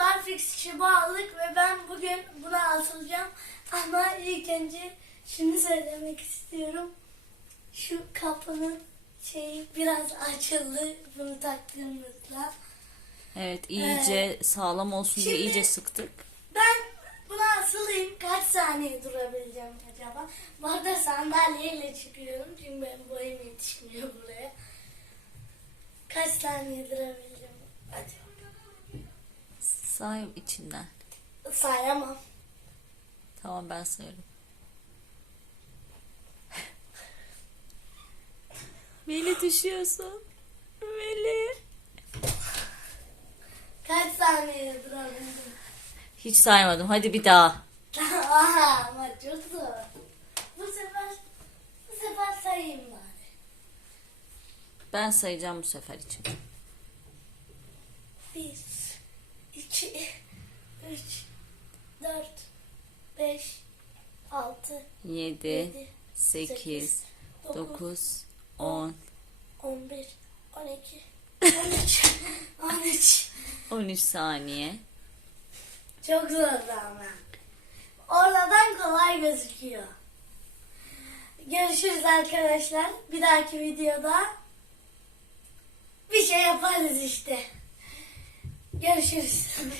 barfix şıbalık ve ben bugün buna asılacağım. Ama ilk önce şunu söylemek istiyorum. Şu kapının şeyi biraz açıldı bunu taktığımızda. Evet iyice sağlam olsun diye iyice sıktık. Ben buna asılayım. Kaç saniye durabileceğim acaba? Bu arada sandalyeyle çıkıyorum. Çünkü benim boyum yetişmiyor buraya. Kaç saniye durabileceğim? Hadi. Say içinden. Sayamam. Tamam ben sayarım. Veli düşüyorsun. Veli. Kaç saniye durabildim? Hiç saymadım. Hadi bir daha. Aha ama çok zor. Bu sefer bu sefer sayayım bari. Ben sayacağım bu sefer için. Bir, iki, üç, dört, beş, altı, 7, yedi, 8, 9, 10, on bir, on iki, on üç, on üç. 13 saniye. Çok zordu ama. Oradan kolay gözüküyor. Görüşürüz arkadaşlar. Bir dahaki videoda bir şey yaparız işte. Görüşürüz.